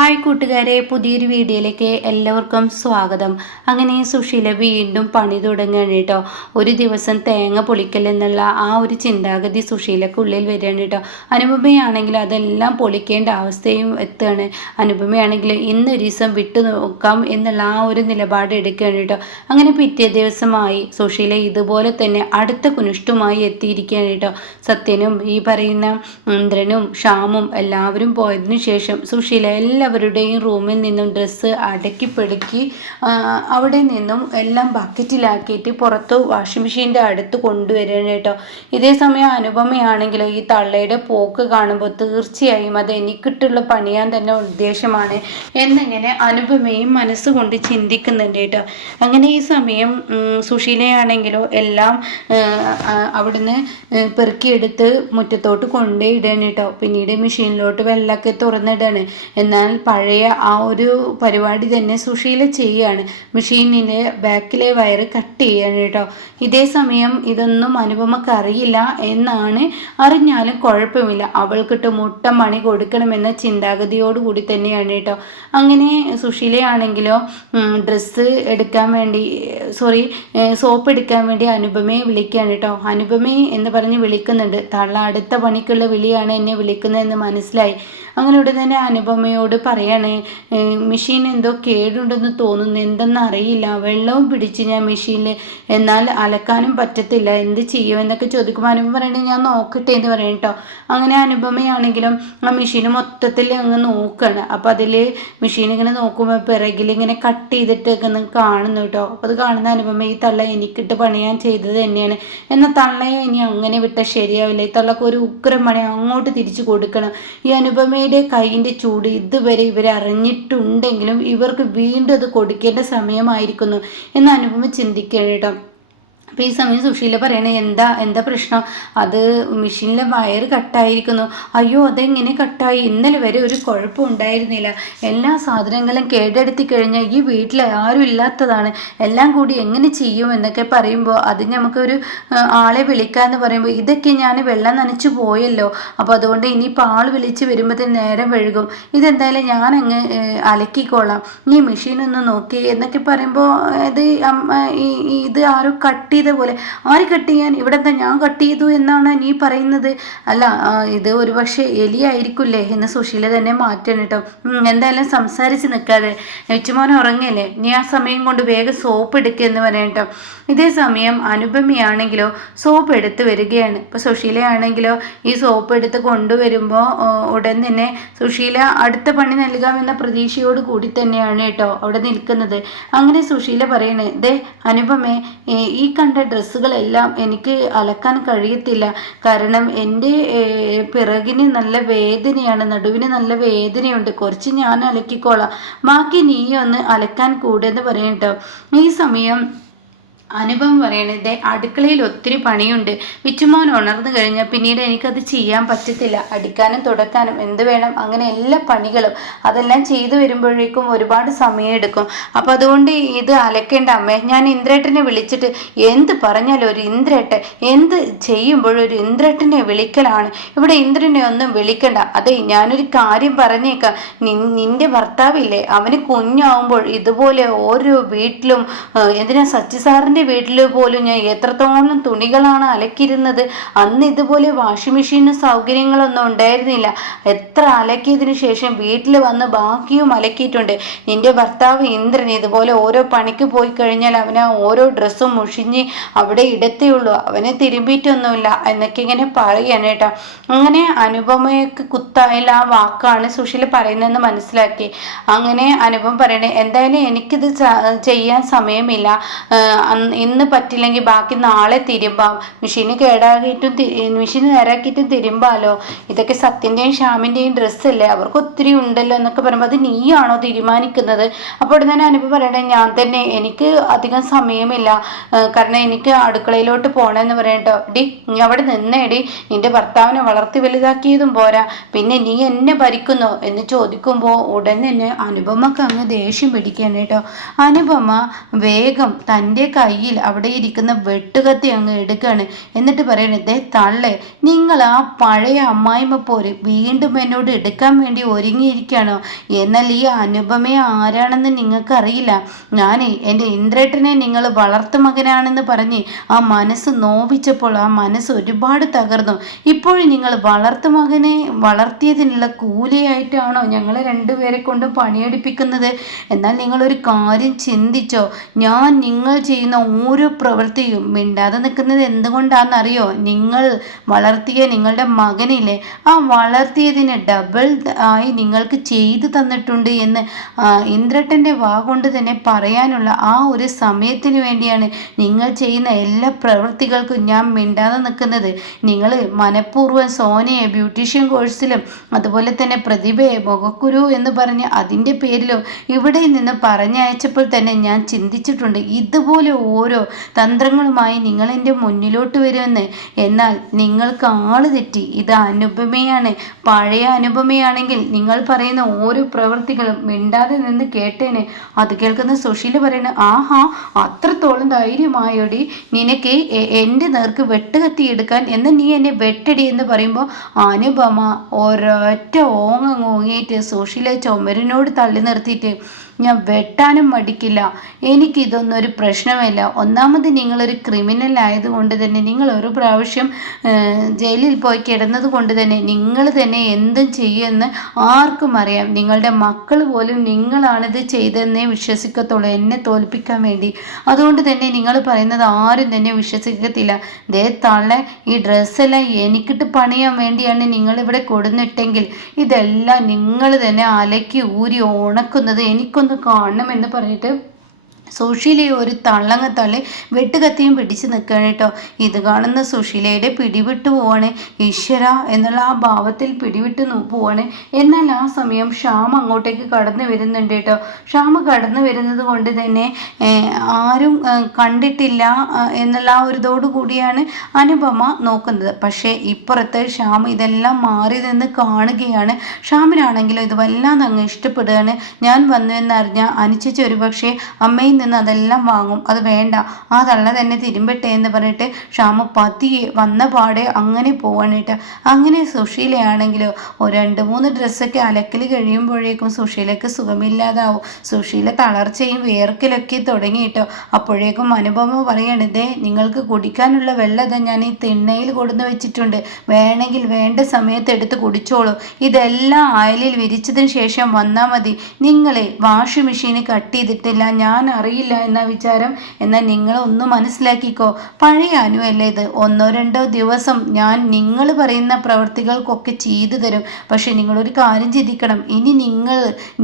Hi കൂട്ടുകാരെ, പുതിയൊരു വീഡിയോയിലേക്ക് എല്ലാവർക്കും സ്വാഗതം. അങ്ങനെ സുശീല വീണ്ടും പണി തുടങ്ങുകയാണ് കേട്ടോ. ഒരു ദിവസം തേങ്ങ പൊളിക്കൽ എന്നുള്ള ആ ഒരു ചിന്താഗതി സുശീലക്കുള്ളിൽ വരികയാണ് കേട്ടോ. അനുപമയാണെങ്കിൽ അതെല്ലാം പൊളിക്കേണ്ട അവസ്ഥയും എത്തുകയാണ്. അനുപമയാണെങ്കിൽ ഇന്നൊരു ദിവസം വിട്ടു നോക്കാം എന്നുള്ള ആ ഒരു നിലപാട് എടുക്കുകയാണ് കേട്ടോ. അങ്ങനെ പിറ്റേ ദിവസമായി സുശീല ഇതുപോലെ തന്നെ അടുത്ത കുനിഷ്ടുമായി എത്തിയിരിക്കുകയാണ് കേട്ടോ. സത്യനും ഈ പറയുന്ന ഇന്ദ്രനും ഷ്യാമും എല്ലാവരും പോയതിനു ശേഷം സുശീല എല്ലാവരുടെയും റൂമിൽ നിന്നും ഡ്രസ്സ് അടുക്കി പെടുക്കി അവിടെ നിന്നും എല്ലാം ബക്കറ്റിലാക്കിയിട്ട് പുറത്ത് വാഷിംഗ് മെഷീൻ്റെ അടുത്ത് കൊണ്ടുവരികയാണ് കേട്ടോ. ഇതേ സമയം അനുപമയാണെങ്കിൽ ഈ തള്ളയുടെ പോക്ക് കാണുമ്പോൾ തീർച്ചയായും അത് എനിക്കിട്ടുള്ള പണിയാൻ തന്നെ ഉദ്ദേശമാണ് എന്നിങ്ങനെ അനുപമയും മനസ്സുകൊണ്ട് ചിന്തിക്കുന്നുണ്ട് കേട്ടോ. അങ്ങനെ ഈ സമയം സുശീലയാണെങ്കിലോ എല്ലാം അവിടുന്ന് പെറുക്കിയെടുത്ത് മുറ്റത്തോട്ട് കൊണ്ടുപോയിടാണ് കേട്ടോ. പിന്നീട് മെഷീനിലോട്ട് വെള്ളമൊക്കെ തുറന്നിടാണ്. എന്നാൽ പഴയ ആ ഒരു പരിപാടി തന്നെ സുശീല ചെയ്യാണ്. മെഷീനിലെ ബാക്കിലെ വയറ് കട്ട് ചെയ്യാണ് കേട്ടോ. ഇതേ സമയം ഇതൊന്നും അനുപമക്ക് അറിയില്ല എന്നാണ്. അറിഞ്ഞാലും കുഴപ്പമില്ല, അവൾക്കിട്ട് മുട്ട മണി കൊടുക്കണമെന്ന ചിന്താഗതിയോടുകൂടി തന്നെയാണ് കേട്ടോ. അങ്ങനെ സുശീലയാണെങ്കിലോ ഡ്രസ്സ് എടുക്കാൻ വേണ്ടി സോപ്പ് എടുക്കാൻ വേണ്ടി അനുപമയെ വിളിക്കുകയാണ് കേട്ടോ. അനുപമേ എന്ന് പറഞ്ഞ് വിളിക്കുന്നുണ്ട്. തള്ള അടുത്ത പണിക്കുള്ള വിളിയാണ് എന്നെ വിളിക്കുന്നതെന്ന് മനസ്സിലായി. അങ്ങനെ ഉടൻ തന്നെ അനുപമയോട് പറയാണ്, മെഷീൻ എന്തോ കേടുണ്ടെന്ന് തോന്നുന്നു, എന്തെന്ന് അറിയില്ല, വെള്ളവും പിടിച്ച് ഞാൻ മെഷീനിൽ, എന്നാൽ അലക്കാനും പറ്റത്തില്ല, എന്ത് ചെയ്യുമെന്നൊക്കെ ചോദിക്കുമ്പോൾ അനുപമ പറയണേ ഞാൻ നോക്കട്ടെ എന്ന് പറയും കേട്ടോ. അങ്ങനെ അനുപമയാണെങ്കിലും ആ മെഷീൻ മൊത്തത്തിൽ അങ്ങ് നോക്കുകയാണ്. അപ്പോൾ അതിൽ മെഷീൻ ഇങ്ങനെ നോക്കുമ്പോൾ പിറകിൽ ഇങ്ങനെ കട്ട് ചെയ്തിട്ട് കാണുന്നു കേട്ടോ. അപ്പോൾ അത് കാണുന്ന അനുപമ ഈ തള്ള എനിക്കിട്ട് പണിയാൻ ചെയ്തത് തന്നെയാണ്, എന്നാൽ തള്ളയെ ഇനി അങ്ങനെ വിട്ടാൽ ശരിയാവില്ല, ഈ തള്ളക്ക് ഒരു ഉഗ്രം പണി അങ്ങോട്ട് തിരിച്ചു കൊടുക്കണം. ഈ അനുപമയുടെ കൈയിൻ്റെ ചൂട് ഇതുവരെ ഇവരറിഞ്ഞിട്ടുണ്ടെങ്കിലും ഇവർക്ക് വീണ്ടും അത് കൊടുക്കേണ്ട സമയമായിരിക്കുന്നു എന്ന് അനുപമ ചിന്തിക്കുകയാണ് കേട്ടോ. അപ്പോൾ ഈ സമയം സുശീല പറയണേ എന്താ പ്രശ്നം, അത് മെഷീനിലെ വയർ കട്ടായിരിക്കുന്നു. അയ്യോ അതെങ്ങനെ കട്ടായി, ഇന്നലെ വരെ ഒരു കുഴപ്പം ഉണ്ടായിരുന്നില്ല, എല്ലാ സാധനങ്ങളും കേടെടുത്തി കഴിഞ്ഞാൽ ഈ വീട്ടിൽ ആരും ഇല്ലാത്തതാണ്, എല്ലാം കൂടി എങ്ങനെ ചെയ്യും എന്നൊക്കെ പറയുമ്പോൾ അത് നമുക്കൊരു ആളെ വിളിക്കാമെന്ന് പറയുമ്പോൾ ഇതൊക്കെ ഞാൻ വെള്ളം നനച്ചു പോയല്ലോ, അപ്പോൾ അതുകൊണ്ട് ഇനിയിപ്പോൾ ആൾ വിളിച്ച് വരുമ്പോഴത്തേന് നേരം വഴുകും, ഇതെന്തായാലും ഞാനങ്ങ് അലക്കിക്കോളാം, നീ മെഷീനൊന്ന് നോക്കി എന്നൊക്കെ പറയുമ്പോൾ ഇത് ആരോ കട്ട് പോലെ ആര് കട്ട് ചെയ്യാൻ, ഇവിടെ എന്താ ഞാൻ കട്ട് ചെയ്തു എന്നാണ് നീ പറയുന്നത്, അല്ല ഇത് ഒരു പക്ഷേ എലിയായിരിക്കില്ലേ എന്ന് സുശീല തന്നെ മാറ്റണം കേട്ടോ. എന്തായാലും സംസാരിച്ച് നിൽക്കാതെ വെച്ചുമോനെ ഉറങ്ങിയല്ലേ, നീ ആ സമയം കൊണ്ട് വേഗം സോപ്പ് എടുക്കുക എന്ന് പറയാം കേട്ടോ. ഇതേ സമയം അനുപമയാണെങ്കിലോ സോപ്പ് എടുത്ത് വരികയാണ്. ഇപ്പോൾ സുശീലയാണെങ്കിലോ ഈ സോപ്പ് എടുത്ത് കൊണ്ടുവരുമ്പോൾ ഉടൻ തന്നെ സുശീല അടുത്ത പണി നൽകാമെന്ന പ്രതീക്ഷയോട് കൂടി തന്നെയാണ് കേട്ടോ അവിടെ നിൽക്കുന്നത്. അങ്ങനെ സുശീല പറയണേ, ദേ അനുപമേ, ഈ കണ്ട ഡ്രസ്സുകളെല്ലാം എനിക്ക് അലക്കാൻ കഴിയത്തില്ല, കാരണം എൻ്റെ പിറകിന് നല്ല വേദനയാണ്, നടുവിന് നല്ല വേദനയുണ്ട്, കുറച്ച് ഞാൻ അലക്കിക്കോളാം, ബാക്കി നീ ഒന്ന് അലക്കാൻ കൂടെന്ന് പറയും കേട്ടോ. ഈ സമയം അനുപമ പറയണത് അടുക്കളയിൽ ഒത്തിരി പണിയുണ്ട്, വിച്ചുമോൻ ഉണർന്നു കഴിഞ്ഞാൽ പിന്നീട് എനിക്കത് ചെയ്യാൻ പറ്റത്തില്ല, അടിക്കാനും തുടക്കാനും എന്ത് വേണം അങ്ങനെ എല്ലാ പണികളും അതെല്ലാം ചെയ്തു വരുമ്പോഴേക്കും ഒരുപാട് സമയം എടുക്കും, അപ്പോൾ അതുകൊണ്ട് ഇത് അലക്കേണ്ട അമ്മേ, ഞാൻ ഇന്ദ്രേട്ടനെ വിളിച്ചിട്ട് എന്ത് പറഞ്ഞാലും ഒരു ഇന്ദ്രേട്ടൻ എന്ത് ചെയ്യുമ്പോഴും ഒരു ഇന്ദ്രേട്ടനെ വിളിക്കലാണ്, ഇവിടെ ഇന്ദ്രനെ ഒന്നും വിളിക്കണ്ട. അതെ ഞാനൊരു കാര്യം പറഞ്ഞേക്കാം, നിന്റെ ഭർത്താവില്ലേ അവന് കുഞ്ഞാവുമ്പോൾ ഇതുപോലെ ഓരോ വീട്ടിലും എന്തിനാ സച്ചിസാറിൻ്റെ വീട്ടിൽ പോലും ഞാൻ എത്രത്തോളം തുണികളാണ് അലക്കിയിരുന്നത്, അന്ന് ഇതുപോലെ വാഷിംഗ് മെഷീനും സൗകര്യങ്ങളൊന്നും ഉണ്ടായിരുന്നില്ല, എത്ര അലക്കിയതിനു ശേഷം വീട്ടിൽ വന്ന് ബാക്കിയും അലക്കിയിട്ടുണ്ട്. നിന്റെ ഭർത്താവ് ഇന്ദ്രൻ ഇതുപോലെ ഓരോ പണിക്ക് പോയി കഴിഞ്ഞാൽ അവന് ഓരോ ഡ്രസ്സും മുഷിഞ്ഞ് അവിടെ ഇടത്തേ ഉള്ളൂ, അവനെ തിരുമ്പിയിട്ടൊന്നുമില്ല എന്നൊക്കെ ഇങ്ങനെ പറയാണ് കേട്ടോ. അങ്ങനെ അനുപമയൊക്കെ കുത്തായാലും ആ വാക്കാണ് സുശീല പറയുന്നതെന്ന് മനസ്സിലാക്കി. അങ്ങനെ അനുപമ പറയണേ, എന്തായാലും എനിക്കിത് ചെയ്യാൻ സമയമില്ല, ഇന്ന് പറ്റില്ലെങ്കിൽ ബാക്കി നാളെ തിരുമ്പാം, മെഷീന് കേടാക്കിയിട്ടും മെഷീൻ നേരാക്കിയിട്ടും തിരുമ്പാലോ, ഇതൊക്കെ സത്യൻ്റെയും ഷ്യാമിൻ്റെയും ഡ്രസ്സല്ലേ, അവർക്ക് ഒത്തിരി ഉണ്ടല്ലോ എന്നൊക്കെ പറയുമ്പോൾ അത് നീയാണോ തീരുമാനിക്കുന്നത്. അപ്പോൾ ഉടനെ തന്നെ അനുപമ പറയണേ, ഞാൻ തന്നെ, എനിക്ക് അധികം സമയമില്ല, കാരണം എനിക്ക് അടുക്കളയിലോട്ട് പോകണമെന്ന് പറയട്ടോ. ഡി നീ അവിടെ നിന്നേടി, നിന്റെ ഭർത്താവിനെ വളർത്തി വലുതാക്കിയതും പോരാ, പിന്നെ നീ എന്നെ ഭരിക്കുന്നോ എന്ന് ചോദിക്കുമ്പോൾ ഉടൻ തന്നെ അനുപമക്ക് അങ്ങ് ദേഷ്യം പിടിക്കുകയാണ് കേട്ടോ. അനുപമ വേഗം തൻ്റെ കൈ കയ്യിൽ അവിടെ ഇരിക്കുന്ന വെട്ടുകത്തി അങ്ങ് എടുക്കുകയാണ്. എന്നിട്ട് പറയണത്, തള്ളേ, നിങ്ങൾ ആ പഴയ അമ്മായിമ്മ പോര് വീണ്ടും എന്നോട് എടുക്കാൻ വേണ്ടി ഒരുങ്ങിയിരിക്കുകയാണോ? എന്നാൽ ഈ അനുപമയെ ആരാണെന്ന് നിങ്ങൾക്കറിയില്ല. ഞാൻ എൻ്റെ ഇന്ദ്രേട്ടനെ നിങ്ങൾ വളർത്തു മകനാണെന്ന് പറഞ്ഞ് ആ മനസ്സ് നോവിച്ചപ്പോൾ ആ മനസ്സ് ഒരുപാട് തകർന്നു. ഇപ്പോഴും നിങ്ങൾ വളർത്തു മകനെ വളർത്തിയതിനുള്ള കൂലിയായിട്ടാണോ ഞങ്ങൾ രണ്ടുപേരെ കൊണ്ട് പണിയെടുപ്പിക്കുന്നത്? എന്നാൽ നിങ്ങളൊരു കാര്യം ചിന്തിച്ചോ? ഞാൻ നിങ്ങൾ ചെയ്യുന്ന ഓരോ പ്രവൃത്തിയും മിണ്ടാതെ നിൽക്കുന്നത് എന്തുകൊണ്ടാണെന്നറിയോ? നിങ്ങൾ വളർത്തിയ നിങ്ങളുടെ മകനില്ലേ, ആ വളർത്തിയതിന് ഡബിൾ ആയി നിങ്ങൾക്ക് ചെയ്തു തന്നിട്ടുണ്ട് എന്ന് ഇന്ദ്രട്ടൻ്റെ വാ കൊണ്ട് തന്നെ പറയാനുള്ള ആ ഒരു സമയത്തിന് വേണ്ടിയാണ് നിങ്ങൾ ചെയ്യുന്ന എല്ലാ പ്രവൃത്തികൾക്കും ഞാൻ മിണ്ടാതെ നിൽക്കുന്നത്. നിങ്ങൾ മനഃപൂർവ്വം സോനയെ ബ്യൂട്ടീഷ്യൻ കോഴ്സിലും അതുപോലെ തന്നെ പ്രതിഭയെ മുഖക്കുരു എന്ന് പറഞ്ഞ് അതിൻ്റെ പേരിലും ഇവിടെ നിന്ന് പറഞ്ഞയച്ചപ്പോൾ തന്നെ ഞാൻ ചിന്തിച്ചിട്ടുണ്ട്, ഇതുപോലെ ഓരോ തന്ത്രങ്ങളുമായി നിങ്ങൾ എൻ്റെ മുന്നിലോട്ട് വരുമെന്ന്. എന്നാൽ നിങ്ങൾക്ക് ആള് തെറ്റി. ഇത് അനുപമയാണ്. പഴയ അനുപമയാണെങ്കിൽ നിങ്ങൾ പറയുന്ന ഓരോ പ്രവൃത്തികളും മിണ്ടാതെ നിന്ന് കേട്ടേനെ. അത് കേൾക്കുന്ന സുശീല പറയുന്നത്, ആഹാ, അത്രത്തോളം ധൈര്യമായോടി നിനക്ക് എൻ്റെ നേർക്ക് വെട്ടുകത്തിയെടുക്കാൻ, എന്ന് നീ എന്നെ വെട്ടടി എന്ന് പറയുമ്പോൾ അനുപമ ഒരൊറ്റ ഓങ്ങിയിട്ട് സുശീല ചുമരിനോട് തള്ളി നിർത്തിയിട്ട്, ഞാൻ വെട്ടാനും മടിക്കില്ല, എനിക്കിതൊന്നും ഒരു പ്രശ്നമില്ല. ഒന്നാമത് നിങ്ങളൊരു ക്രിമിനൽ ആയതുകൊണ്ട് തന്നെ, നിങ്ങൾ ഒരു പ്രാവശ്യം ജയിലിൽ പോയി കിടന്നത് കൊണ്ട് തന്നെ നിങ്ങൾ തന്നെ എന്തും ചെയ്യുമെന്ന് ആർക്കും അറിയാം. നിങ്ങളുടെ മക്കൾ പോലും നിങ്ങളാണിത് ചെയ്തതെന്നേ വിശ്വസിക്കത്തുള്ളൂ, എന്നെ തോൽപ്പിക്കാൻ വേണ്ടി. അതുകൊണ്ട് തന്നെ നിങ്ങൾ പറയുന്നത് ആരും തന്നെ വിശ്വസിക്കത്തില്ല. ദേ തള്ളെ, ഈ ഡ്രസ്സെല്ലാം എനിക്കിട്ട് പണിയാൻ വേണ്ടിയാണ് നിങ്ങളിവിടെ കൊടുന്നിട്ടെങ്കിൽ ഇതെല്ലാം നിങ്ങൾ തന്നെ അലക്കി ഊരി ഉണക്കുന്നത് എനിക്കൊന്ന് കാണണമെന്ന് പറഞ്ഞിട്ട് സുശീലയെ ഒരു തള്ളങ്ങ തള്ളി വെട്ടുകത്തിയും പിടിച്ച് നിൽക്കുകയാണ് കേട്ടോ. ഇത് കാണുന്ന സുശീലയുടെ പിടിവിട്ട് പോവാണ്. ഈശ്വര എന്നുള്ള ആ ഭാവത്തിൽ പിടിവിട്ട് പോവാണ്. എന്നാൽ ആ സമയം ശ്യാം അങ്ങോട്ടേക്ക് കടന്നു വരുന്നുണ്ട് കേട്ടോ. ശ്യാം കടന്നു വരുന്നത് കൊണ്ട് തന്നെ ആരും കണ്ടിട്ടില്ല എന്നുള്ള ആ ഒരു ഇതോടു കൂടിയാണ് അനുപമ നോക്കുന്നത്. പക്ഷേ ഇപ്പുറത്ത് ശ്യാം ഇതെല്ലാം മാറി നിന്ന് കാണുകയാണ്. ശ്യാമിനാണെങ്കിലും ഇത് വല്ലാതെ അങ്ങ് ഇഷ്ടപ്പെടുകയാണ്. ഞാൻ വന്നു എന്നറിഞ്ഞാൽ അനുചേച്ചി ഒരു പക്ഷേ അമ്മയിൽ നിന്ന് അതെല്ലാം വാങ്ങും. അത് വേണ്ട, ആ തള്ള തന്നെ തിരുമ്പട്ടെ എന്ന് പറഞ്ഞിട്ട് ശ്യാമ പതിയെ വന്ന പാടെ അങ്ങനെ പോവാനായിട്ട്. അങ്ങനെ സുശീലയാണെങ്കിലോ 2-3 ഡ്രസ്സൊക്കെ അലക്കൽ കഴിയുമ്പോഴേക്കും സുശീലയ്ക്ക് സുഖമില്ലാതാവും. സുശീല തളർച്ചയും വേർക്കലൊക്കെ തുടങ്ങിയിട്ടോ. അപ്പോഴേക്കും അനുപമ പറയാണ്, ഇതേ നിങ്ങൾക്ക് കുടിക്കാനുള്ള വെള്ളം ഞാൻ ഈ തിണ്ണയിൽ കൊടുന്ന് വെച്ചിട്ടുണ്ട്, വേണമെങ്കിൽ വേണ്ട സമയത്ത് എടുത്ത് കുടിച്ചോളൂ. ഇതെല്ലാം അയലിൽ വിരിച്ചതിന് ശേഷം വന്നാൽ മതി. നിങ്ങൾ വാഷിംഗ് മെഷീന് കട്ട് ചെയ്തിട്ടില്ല, ഞാൻ അറിയില്ല എന്ന വിചാരം. എന്നാൽ നിങ്ങളൊന്ന് മനസ്സിലാക്കിക്കോ, പഴയ അനുവല്ലേ ഇത്. 1-2 ദിവസം ഞാൻ നിങ്ങൾ പറയുന്ന പ്രവൃത്തികൾക്കൊക്കെ ചെയ്തു തരും. പക്ഷെ നിങ്ങളൊരു കാര്യം ചിന്തിക്കണം, ഇനി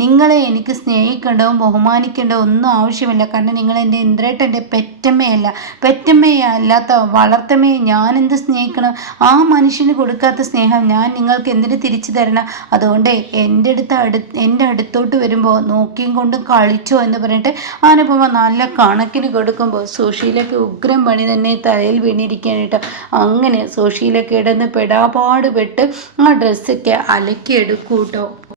നിങ്ങളെ എനിക്ക് സ്നേഹിക്കേണ്ടതും ബഹുമാനിക്കേണ്ടതും ഒന്നും ആവശ്യമില്ല. കാരണം നിങ്ങൾ എൻ്റെ ഇന്ദ്രേട്ടൻ്റെ പെറ്റമ്മയല്ല. പെറ്റമ്മയല്ലാത്ത വളർത്തമ്മയെ ഞാൻ എന്ത് സ്നേഹിക്കണം? ആ മനുഷ്യന് കൊടുക്കാത്ത സ്നേഹം ഞാൻ നിങ്ങൾക്ക് എന്തിനു തിരിച്ചു തരണം? അതുകൊണ്ട് എൻ്റെ അടുത്തോട്ട് വരുമ്പോൾ നോക്കിയും കൊണ്ടും കളിച്ചോ എന്ന് പറഞ്ഞിട്ട് അനുപമ നല്ല കണക്കിന് കൊടുക്കുമ്പോൾ സുശീലയ്ക്ക് ഉഗ്രം പണി തന്നെ തലയിൽ വീണിരിക്കാനായിട്ട്. അങ്ങനെ സുശീല കിടന്ന് പെടാപാട് പെട്ട് ആ ഡ്രസ്സൊക്കെ അലക്കിയെടുക്കൂട്ടോ.